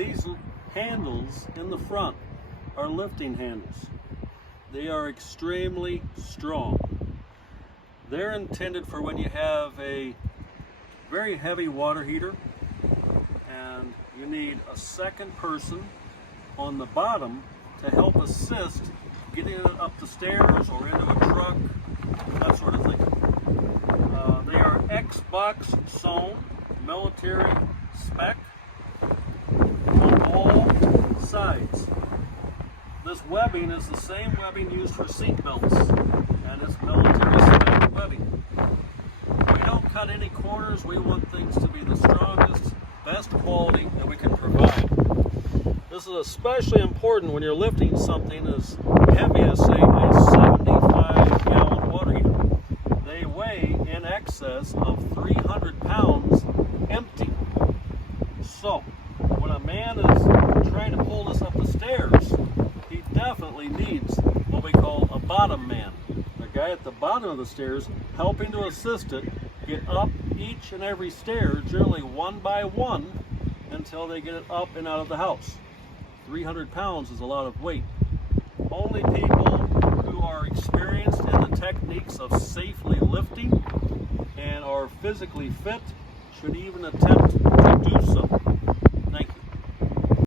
These handles in the front are lifting handles. They are extremely strong. They're intended for when you have a very heavy water heater and you need a second person on the bottom to help assist getting it up the stairs or into a truck, that sort of thing. They are X-box sewn, military spec on all sides. This webbing is the same webbing used for seat belts, and it's military spec webbing. We don't cut any corners. We want things to be the strongest, best quality that we can provide. This is especially important when you're lifting something as heavy as, say, a 75-gallon water heater. They weigh in excess of 300 pounds empty. So, when a man is trying to pull this up the stairs, he definitely needs what we call a bottom man. The guy at the bottom of the stairs helping to assist it get up each and every stair, generally one by one, until they get it up and out of the house. 300 pounds is a lot of weight. Only people who are experienced in the techniques of safely lifting and are physically fit should even attempt to do so.